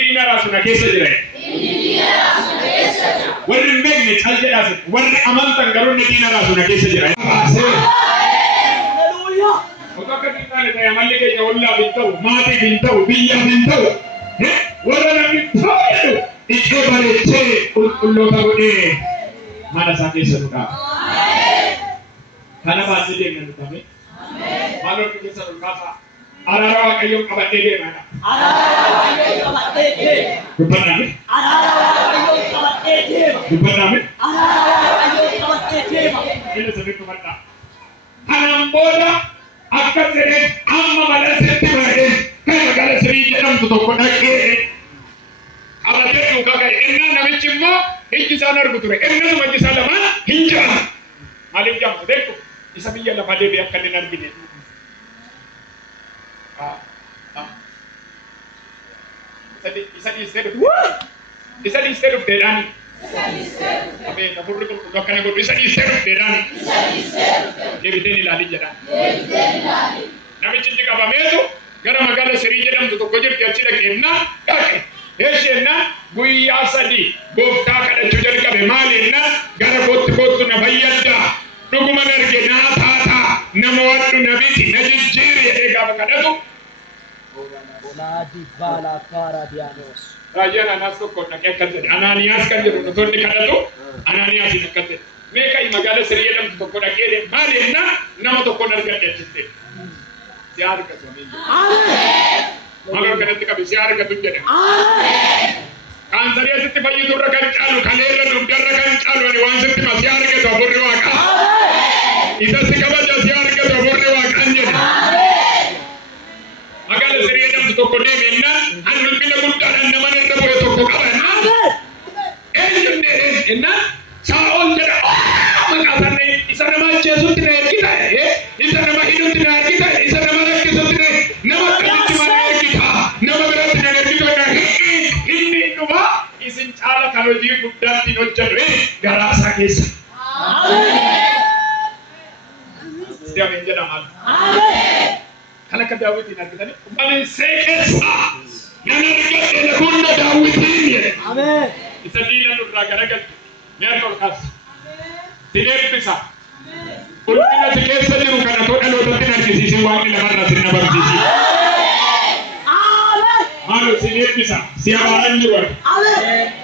dina rasuna keessa jira. Warri mbegni caljedhaas warri amantan garuu dina rasuna keessa jira. Hallelujah. Okaka kitale ta'a malli keenya wallaa binta'u maatii binta'u biyya binta'u warra namni ta'u iddoo bareechee qulqulloota godhee mana isaa keessa nu dhaaba. Kana baasii deemna nu tabe. Maaloo keessa nu kaasa. Araara Waaqayyoon qabatee deemaa. Araara Waaqayyoon qabatee deema. Dubbanname. Araara Waaqayyoon qabatee deema. Dubbanname. Araara Waaqayyoon qabatee deema. Inni sirriitti badhaa. Kanaan booda akka jedhee amma malaseetti baay'ee kan magaalaa Sirii jedhamtu tokko dhaqee qabatee duukaa ga'e. Innaan namichi immoo ijji isaan argu ture. Innasuma ijji isaa lamaan hin jiran. Maaliif jedhamu beeku? Isa biyya lafa deebi'ee akka inni argine. Isa di instead of Dedani. Abe na burri ko kana go isa di instead of Dedani. Deebitee ilaali jedha. Namichi qabameetu gara magaalaa Sirii jedhamtu tokko jirti achi dhaqeenna dhaqe. Eeshenna guyyaa sadii gooftaa kadhachuu jalqabe maalinna gara kottu na fayyadda. Dhuguma darge naa taata nama waddu nabiti na jijjiiri jedhee gaafa kadhatu. Ladi bala para dianos. Rajana nasko kota kekat Ananias kan jeru nutoni kadatu Ananias ini katte. Mereka ini magala Sirii jedhamtu tokko dhaqee maalinna nama tokko argate achitti. Siyaar gatu amin. Amen. Magar kanatti qabi siyaar gatu jedhe. Amen. Kan sariya sitti fayyidu irra kan caalu kaleerra dugdarra kan caalu ani waan sitti ma siyaar gatu aburri waaqa. Amen. Isa si kabaja siyaar gatu aburri waaqaan jedhe. Amen. Magala Sirii jedhamtu tokko deemeenna an ulfina guddaadhaan nama irra bu'e tokko qaban. Amen. Eenyuun enna Saa'ol jedha maqaa sanne isa nama ajjeesutti na ergita isa nama hidhutti na ergita isa nama rakkisutti nama akkasitti mana ergita nama biratti na ergita inni dhufa isin caala kan hojii guddaatti hojjetu garaasaa keessa. Amen jedhama. Amen. Kana akka Daawitiin argitanii Manassee keessa nan argadhe hunda Daawitiin. Amen. Isa diina nurraa garagalchu meerta ol kaasa. Sineebbisa. Ulfina si keessa jiru kana too dhalootatti argisiisin waaqni lafarraa sirna barsiisi. Maaloo sineebbisa si abaaran jiru.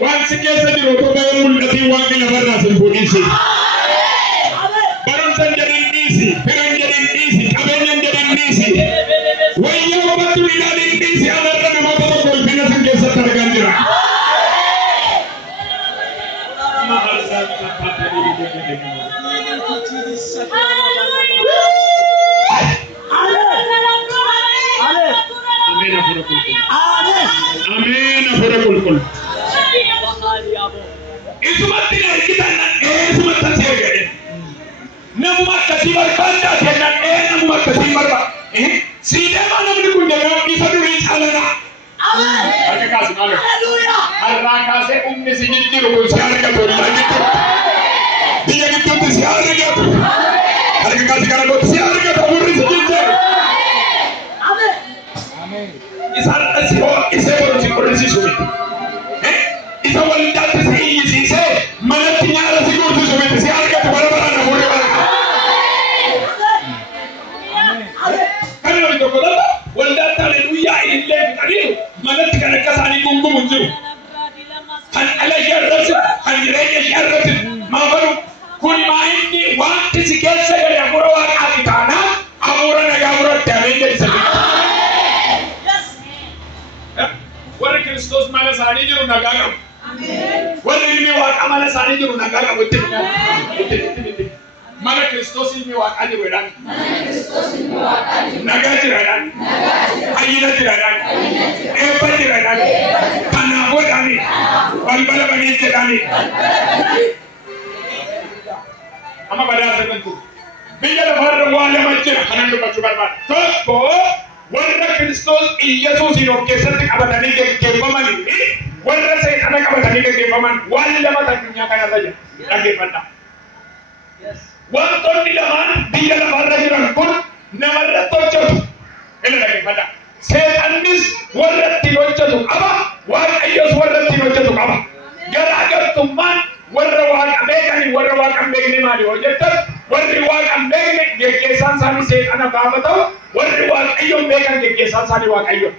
Waan si keessa jiru otoo bahee mul'atiin waaqni lafarraa sin fuudhiisi. Barumsan jedhin dhiisi, firan jedhin dhiisi, qabeenyan jedhin dhiisi. Wayyaa hubattu ilaalin dhiisi amarra namoota tokko ulfina sin keessatti argan jira. Amin afura kulkul. Isumatti argitan isumatti seegade. Namuma akkasii barbaaddaa kennan namuma akkasii barbaadda. Siidama namni kun jedhamu isa durii caalana. Harka kaasi maalo. Harraa kaasee humni si jijjiiru kun si argatu ilaalchitu. Biyya gidduutti si argatu. Harka kaasi kana gootu si argatu humni si jijjiiru. Isaan asii hoo isee boruusi qorrisiisu miti. Isa waldaatti si iyyisiisee manatti nyaara si guutusu miti si argatu bara baraan hafuurri baraka. Kana namni tokko dhala waldaatti haleluuyaa illee fixaniiru manatti kan akka isaanii gungumu jiru. Kan ala ishee irratti kan jireenya ishee irratti maafanu kun maa'inni wanti si keessa gadi hafuura waaqaati taanaan hafuura nagaa furatti ameen jedhisa. Warri Kiristoos mana isaanii jiru nagaa qabu. Warri ilmi waaqa mana isaanii jiru nagaa qabu. Mana Kiristoos ilmi waaqaa jiru jedhaan. Nagaa jiraadhaan. Hayyina jiraadhaan. Eebba jiraadhaan. Kanaafoodhaani. Balbala banii jedhaani. Amma badaa sagantu. Biyya lafarra waa lama jira kanan dubbachuu barbaada. Tokko warra Kiristoos Iyyasuusin of keessatti qabatanii geggeeffamanii warra seexana qabatanii geggeeffaman waan lama addunyaa kanarra jira. Dhaggeeffadhaa. Wantoonni lamaan biyya lafarra jiran kun namarratti hojjetu. Inni dhaggeeffadhaa. Seexannis warra ittiin hojjetu qaba. Waan maali hojjetan warri waaqan beekne geggeessaan isaanii seexana gaafa ta'u warri waaqayyoon beekan geggeessaan isaanii waaqayyoon.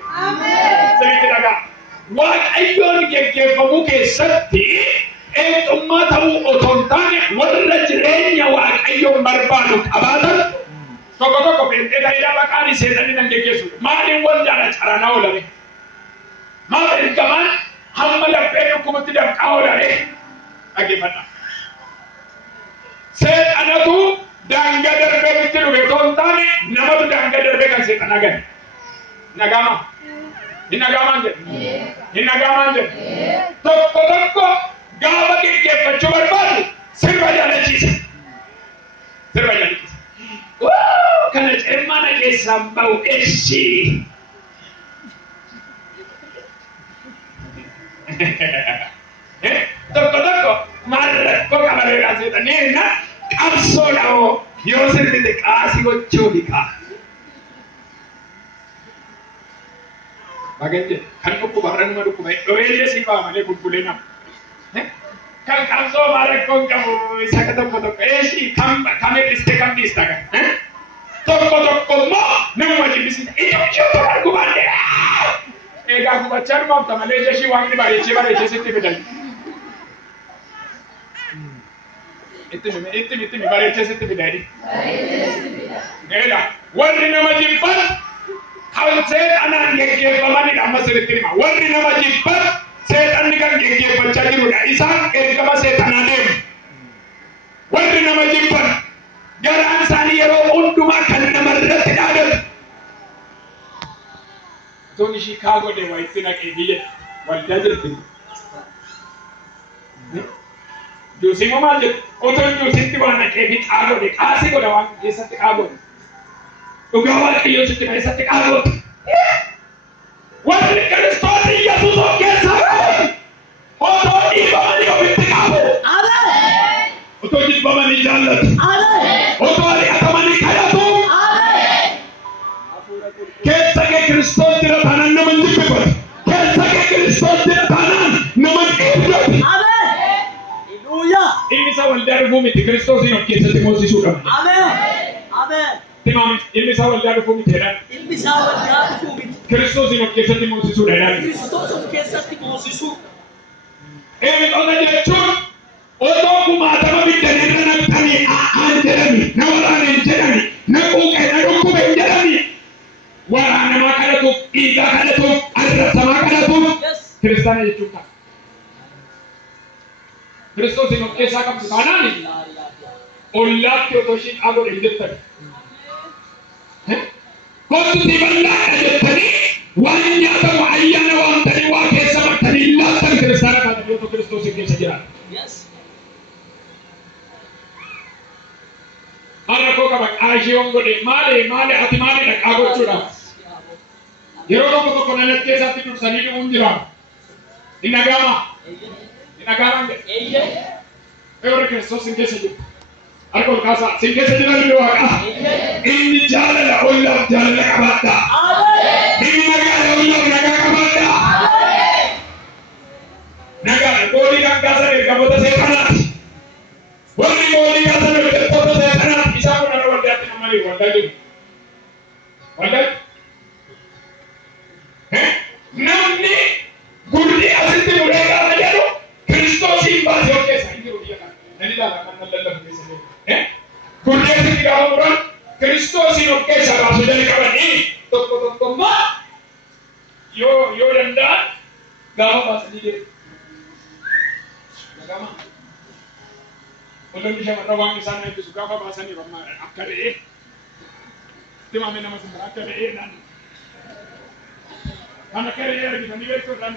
Sirriitti dhagaa. Waaqayyoon geggeeffamuu keessatti eenyummaa ta'uu otoo hin taane warra jireenya waaqayyoon barbaadu qabaatan tokko tokko beektee ta'eedha maqaan seexanii nan geggeessu. Maaliin waldaadha caraanaa oolame? Maal ergamaan hamma laphee dhukkubatti dabqaa oolame? Dhaggeeffadha. Seexanatu daangaa darbee nutti dhufe otoo hin taane namatu daangaa darbee kan seexanaa gane. Nagaama. Hin nagaamaan jedhe. Hin nagaamaan jedhe. Tokko tokko gaafa geggeeffachuu barbaadu sirba jaalachiisa. Sirba jaalachiisa. Kana cirmana keessaan ba'u eessi. Tokko tokko maal rakkoo qabareedhaa seexanii na qabsoodha oo yoo sirbite qaasii gochuu hiikaa. Bagajje kan dhukkuba ranuma dhukkuba dho'eellee si baamanii bulbulee nama. Kan qabsoo maal rakkoon qabu isa ka tokko tokko eessi kam hir'iste kam dhiista kan. Tokko tokko immoo nama jibbisiisa ijoollee argubaadde. Egaa gubachaa dhumaafta malee jeshii waan bareechee sitti fidan. Itti bareechee sitti fidani. Egaa warri nama jibban kan seexanaan geggeeffamanidha amma sirriitti hima. Warri nama jibban seexanni kan geggeeffachaa jirudha. Isaan ergama seexanaa deemu. Warri nama jibban garaan isaanii yeroo hundumaa kan namarratti dhaadatu. Toni Chicago de waiti na kebije waldaa jirti. Josimo maje oton Jositti waan kebi Chicago de kaasi goda waan keessatti Chicago. Dhugaa waaqayyoo sitti keessatti Chicago. Warri Kiristoos Yesuus keessa otoo dhiibamanii ofitti qabu. Ameen. Otoo dhiibamanii jaallatu. Ameen. Otoo ari'atamanii kadhatu. Keessa kee Kiristoos jira taanaan nama hin jibbifatu. Keessa kee Kiristoos jira taanaan nama hin dhiibbatu. Ameen. Haleluuyaa. Ilmi isaa waldaa dhufuu miti Kiristoosiin of keessatti moosisuu qabna. Ameen. Ameen. Timaami ilmi isaa waldaa dhufuu miti jedhan. Ilmi isaa waldaa dhufuu miti. Kiristoosiin of keessatti moosisuu jedhan. Kiristoos of keessatti moosisuu. Eebitoota jechuun otoo kumaatama biddanirra naqxanii aan jedhani na waraana hin jedhani na quuqee na dhukkube hin jedhani. Waraanamaa kadhatuuf dhiigaa kadhatuuf arrabsamaa kadhatuuf kiristaana jechuun ta'a. Kiristoosiin of keessaa qabdu taanaan ollaatti otoo ishiin dhaaboodhe jettan. Kottutti bal'aadha jettanii waan nyaatamu ayyaana waamtanii waa keessa martanii laattan kiristaana taatanii otoo Kiristoosiin keessa jiraatan. Har'a koo qaba qaashii hongodhe maali ati maali dhaqaa gochuudhaaf. Yeroo tokko naannoo keessatti dursanii dhufuun jira. Hin dhaga'amaa? Hin dhaga'amaa jedhe. Warri Kiristoos sin keessa jiru. Harka ol kaasaa sin keessa jiran ni waaqa. Inni jaalala ollaaf jaalala qabaadha. Inni nagaadha ollaaf nagaa qabaadha. Nagaadha goolii kan kaasan ergamoota seexanaati. Warri goolii kaasan ergamoota seexanaati. Isaan kun ala waldaatti namanii waldaa jiru. Waldaa namni gurri asitti muree gaafa jedhu Kiristoosiin baasee of keessa hin jiru biyya kana. Nani ilaala kan nan lallafu keessa jiru. Gurri asitti gaafa muran Kiristoosiin of keessa baasuu jalqabanii tokko immoo yoo danda'an gaafa baasanii deemu. Nagama. Ololli shamarran waan isaan eebbisu gaafa baasanii akka re'ee. Timame nama simbira akka re'ee naan. Kana kere yere bitani beektu ran.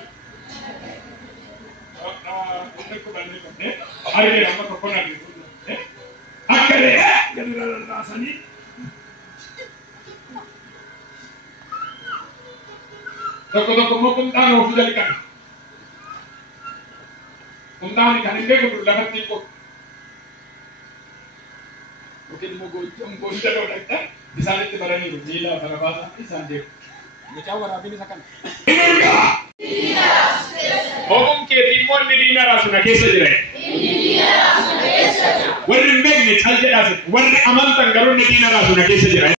Tokko banne konne. Ayre amma tokko na bitu. Akkere gadira rasani. Tokko mo kumtaan of dalikan. Kumtaan kan inde ko lafatti ko. Oke mo go dalo dakta. Bisanitti barani rujila farabasa isan de. Mecawa rabini sakan. Inurga. Dinas. Hogum ke timon di dinar asuna kesa jirai. warri hin beekne cal jedhaas warri amantan garuu inni diina raasu na keessa jira.